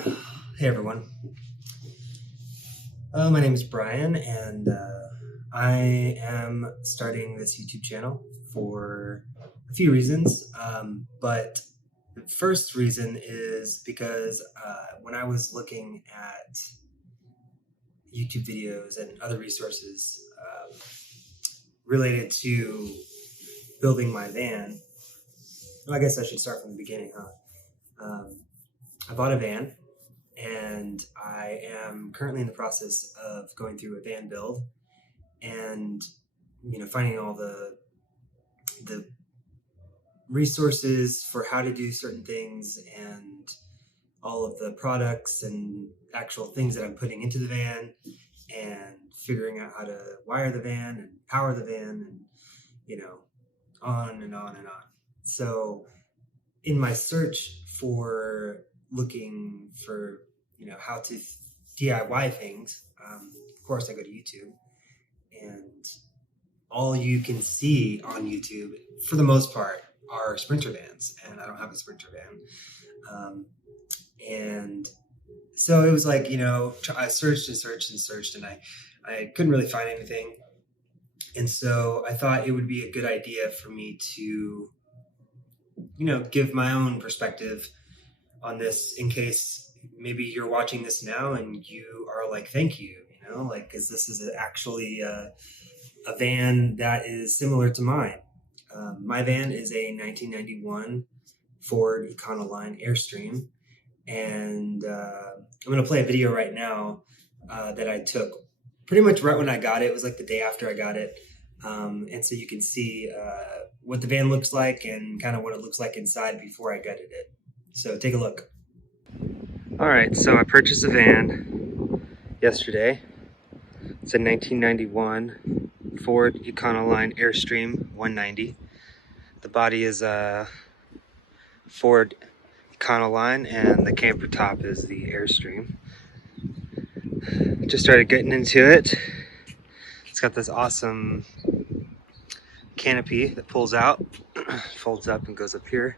Hey everyone. My name is Brian, and I am starting this YouTube channel for a few reasons. But the first reason is because when I was looking at YouTube videos and other resources related to building my van, well, I guess I should start from the beginning, huh? I bought a van, and I am currently in the process of going through a van build and finding all the resources for how to do certain things and all of the products and actual things that I'm putting into the van and figuring out how to wire the van and power the van and on and on and on. So in my search for looking for how to DIY things, of course I go to YouTube, and all you can see on YouTube for the most part are Sprinter vans, and I don't have a Sprinter van. And so it was like, I searched and searched and searched, and I couldn't really find anything. And so I thought it would be a good idea for me to give my own perspective on this, in case maybe you're watching this now and you are like, thank you, because this is actually a van that is similar to mine. My van is a 1991 Ford Econoline Airstream, and I'm going to play a video right now that I took pretty much right when I got it. It was like the day after I got it. And so you can see what the van looks like and kind of what it looks like inside before I gutted it. So take a look. All right, so I purchased a van yesterday. It's a 1991 Ford Econoline Airstream 190. The body is a Ford Econoline and the camper top is the Airstream. Just started getting into it. It's got this awesome canopy that pulls out, folds up and goes up here.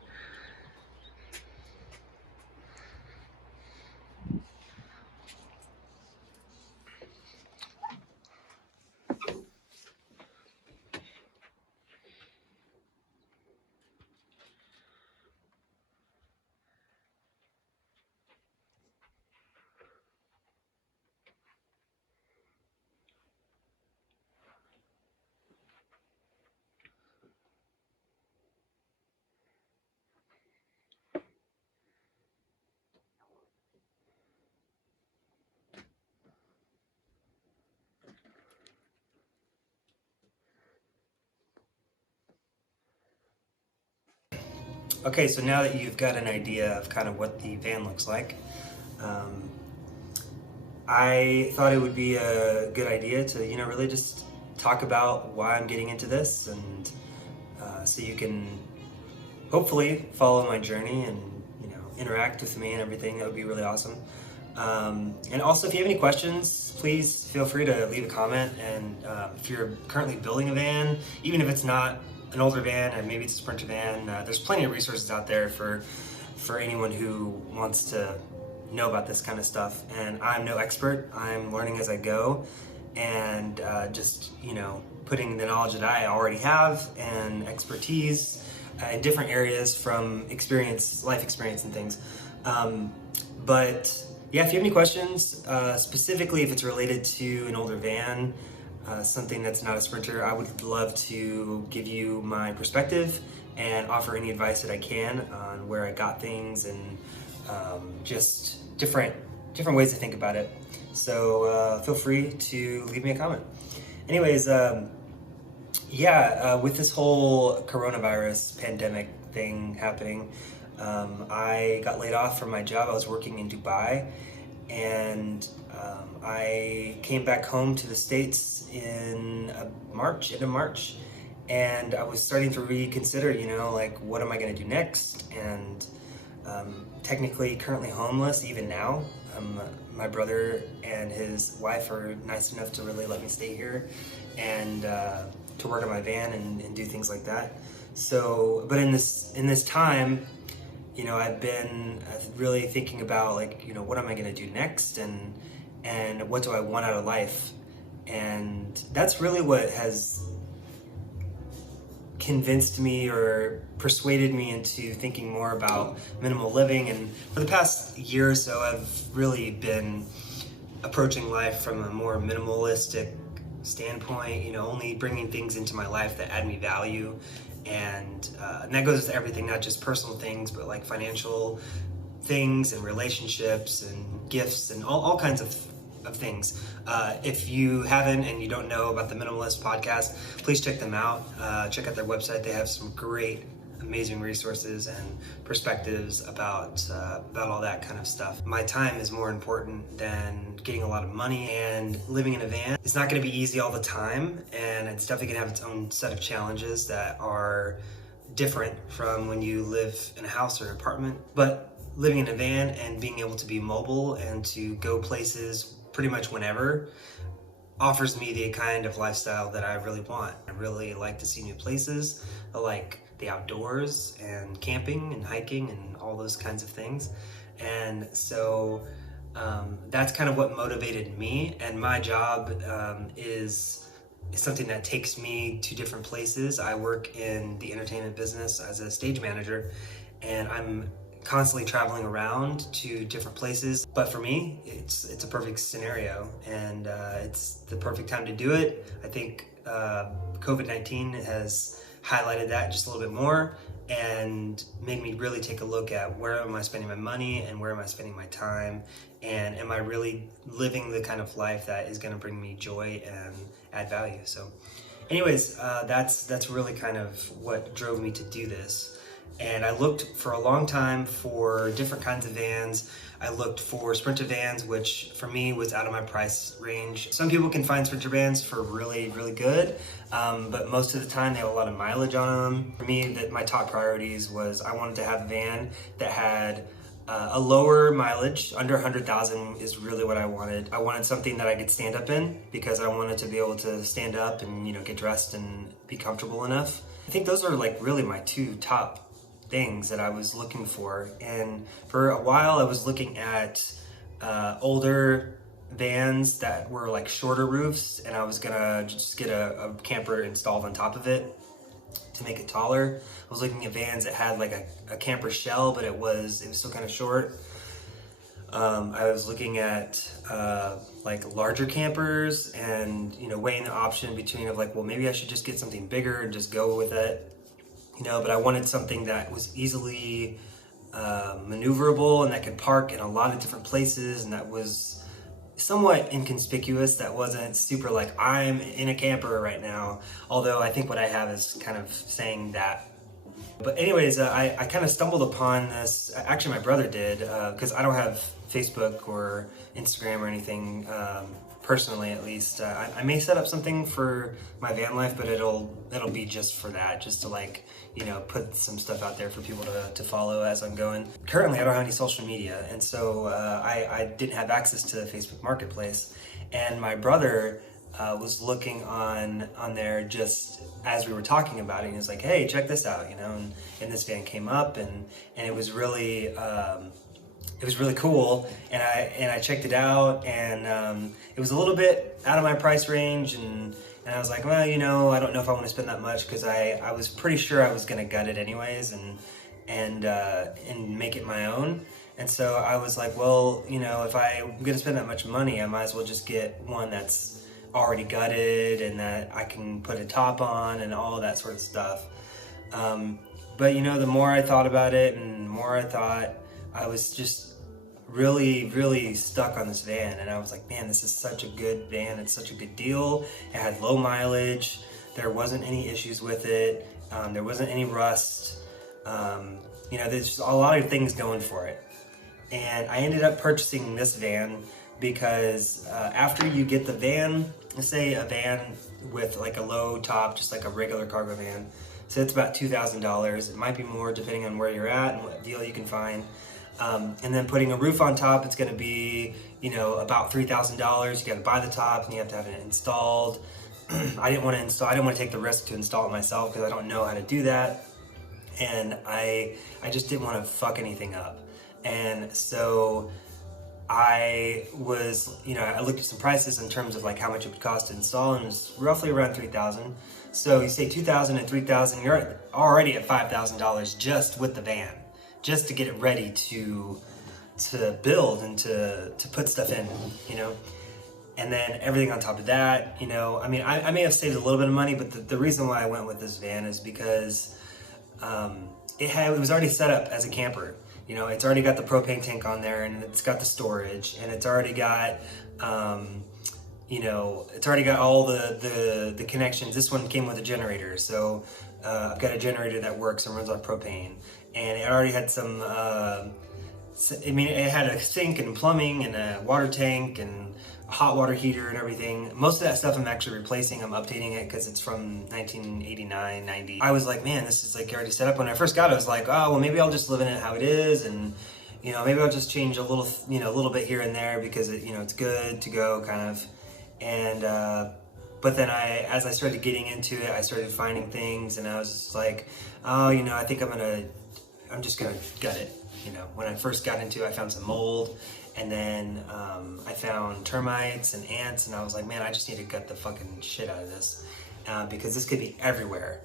Okay, so now that you've got an idea of kind of what the van looks like, I thought it would be a good idea to, really just talk about why I'm getting into this, and so you can hopefully follow my journey and, interact with me and everything. That would be really awesome. And also, if you have any questions, please feel free to leave a comment. And if you're currently building a van, even if it's not an older van and maybe it's a Sprinter van, there's plenty of resources out there for anyone who wants to know about this kind of stuff. And I'm no expert. I'm learning as I go, and just putting the knowledge that I already have and expertise in different areas from experience, life experience and things. But yeah, if you have any questions, specifically if it's related to an older van, something that's not a Sprinter, I would love to give you my perspective and offer any advice that I can on where I got things and just different ways to think about it. So feel free to leave me a comment. Anyways, with this whole coronavirus pandemic thing happening, I got laid off from my job. I was working in Dubai, and I came back home to the States in end of March, and I was starting to reconsider, like, what am I going to do next? And technically currently homeless even now. My brother and his wife are nice enough to really let me stay here and to work on my van and do things like that. So, but in this time, I've been really thinking about like, what am I going to do next, and what do I want out of life? And that's really what has convinced me or persuaded me into thinking more about minimal living. And for the past year or so, I've really been approaching life from a more minimalistic standpoint, only bringing things into my life that add me value. And that goes with everything, not just personal things, but like financial things and relationships and gifts and all kinds of things. If you haven't and you don't know about the Minimalist Podcast, please check them out. Check out their website. They have some great, amazing resources and perspectives about all that kind of stuff. My time is more important than getting a lot of money, and living in a van is not going to be easy all the time, and it's definitely going to have its own set of challenges that are different from when you live in a house or an apartment. But living in a van and being able to be mobile and to go places pretty much whenever offers me the kind of lifestyle that I really want. I really like to see new places. I like the outdoors and camping and hiking and all those kinds of things. And so that's kind of what motivated me. And my job is something that takes me to different places. I work in the entertainment business as a stage manager, and I'm constantly traveling around to different places. But for me, it's a perfect scenario, and it's the perfect time to do it. I think COVID-19 has highlighted that just a little bit more and made me really take a look at where am I spending my money and where am I spending my time, and am I really living the kind of life that is going to bring me joy and add value. So anyways, that's really kind of what drove me to do this. And I looked for a long time for different kinds of vans. I looked for Sprinter vans, which for me was out of my price range. Some people can find Sprinter vans for really, really good, but most of the time they have a lot of mileage on them. For me, my top priorities was I wanted to have a van that had a lower mileage, under 100,000 is really what I wanted. I wanted something that I could stand up in, because I wanted to be able to stand up and get dressed and be comfortable enough. I think those are like really my two top things that I was looking for. And for a while I was looking at older vans that were like shorter roofs, and I was gonna just get a camper installed on top of it to make it taller. I was looking at vans that had like a camper shell, but it was still kind of short. I was looking at like larger campers, and weighing the option between of like, well, maybe I should just get something bigger and just go with it. But I wanted something that was easily maneuverable and that could park in a lot of different places, and that was somewhat inconspicuous, that wasn't super like I'm in a camper right now, although I think what I have is kind of saying that. But anyways, I kind of stumbled upon this, actually my brother did, because I don't have Facebook or Instagram or anything, personally at least. I may set up something for my van life, but it'll be just for that, just to like, put some stuff out there for people to follow as I'm going. Currently, I don't have any social media, and so I didn't have access to Facebook Marketplace, and my brother was looking on there just as we were talking about it, and he was like, hey, check this out, and this van came up, and it was really cool, and I checked it out, and it was a little bit out of my price range, and I was like, well, I don't know if I want to spend that much, because I was pretty sure I was going to gut it anyways and make it my own. And so I was like, well, if I'm going to spend that much money, I might as well just get one that's already gutted and that I can put a top on and all of that sort of stuff. But the more I thought about it and the more I thought, I was just really, really stuck on this van, and I was like, man, this is such a good van. It's such a good deal. It had low mileage. There wasn't any issues with it. There wasn't any rust. There's just a lot of things going for it. And I ended up purchasing this van because after you get the van, let's say a van with like a low top, just like a regular cargo van, so it's about $2,000. It might be more depending on where you're at and what deal you can find. And then putting a roof on top, it's going to be, about $3,000. You got to buy the top and you have to have it installed. I didn't want to take the risk to install it myself because I don't know how to do that. and I just didn't want to fuck anything up. And so I was, I looked at some prices in terms of like how much it would cost to install, and it's roughly around 3,000. So you say 2,000 and 3,000, you're already at $5,000 just with the van, just to get it ready to build and to put stuff in, and then everything on top of that, I mean, I may have saved a little bit of money, but the reason why I went with this van is because it was already set up as a camper. It's already got the propane tank on there, and it's got the storage, and it's already got, it's already got all the connections. This one came with a generator, so I've got a generator that works and runs on propane, and it already had some. It had a sink and plumbing and a water tank and a hot water heater and everything. Most of that stuff I'm actually replacing. I'm updating it because it's from 1989, 90. I was like, man, this is like already set up. When I first got it, I was like, oh, well, maybe I'll just live in it how it is, and maybe I'll just change a little, a little bit here and there because it's good to go kind of. And but then as I started getting into it, I started finding things, and I was just like, oh, I think I'm just gonna gut it. When I first got into it, I found some mold, and then I found termites and ants, and I was like, man, I just need to gut the fucking shit out of this because this could be everywhere.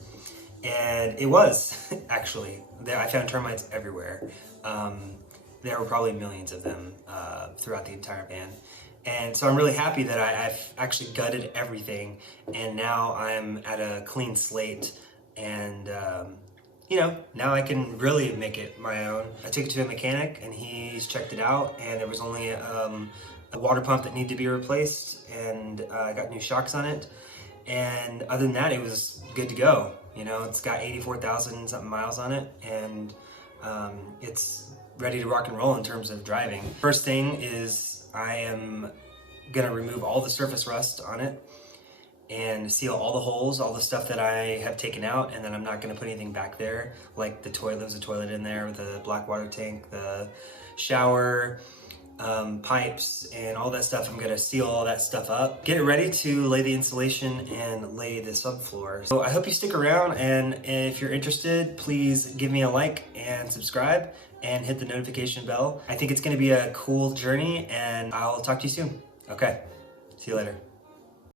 And it was, actually. I found termites everywhere. There were probably millions of them throughout the entire van. And so I'm really happy that I've actually gutted everything, and now I'm at a clean slate, and now I can really make it my own. I took it to a mechanic, and he's checked it out, and there was only a water pump that needed to be replaced, and I got new shocks on it. And other than that, it was good to go. It's got 84,000 something miles on it, and it's ready to rock and roll in terms of driving. First thing is I am gonna remove all the surface rust on it and seal all the holes, all the stuff that I have taken out, and then I'm not going to put anything back there, like the toilet. There's a toilet in there, the black water tank, the shower, pipes, and all that stuff. I'm going to seal all that stuff up, get it ready to lay the insulation and lay the subfloor. So I hope you stick around, and if you're interested, please give me a like and subscribe and hit the notification bell. I think it's going to be a cool journey, and I'll talk to you soon. Okay, see you later.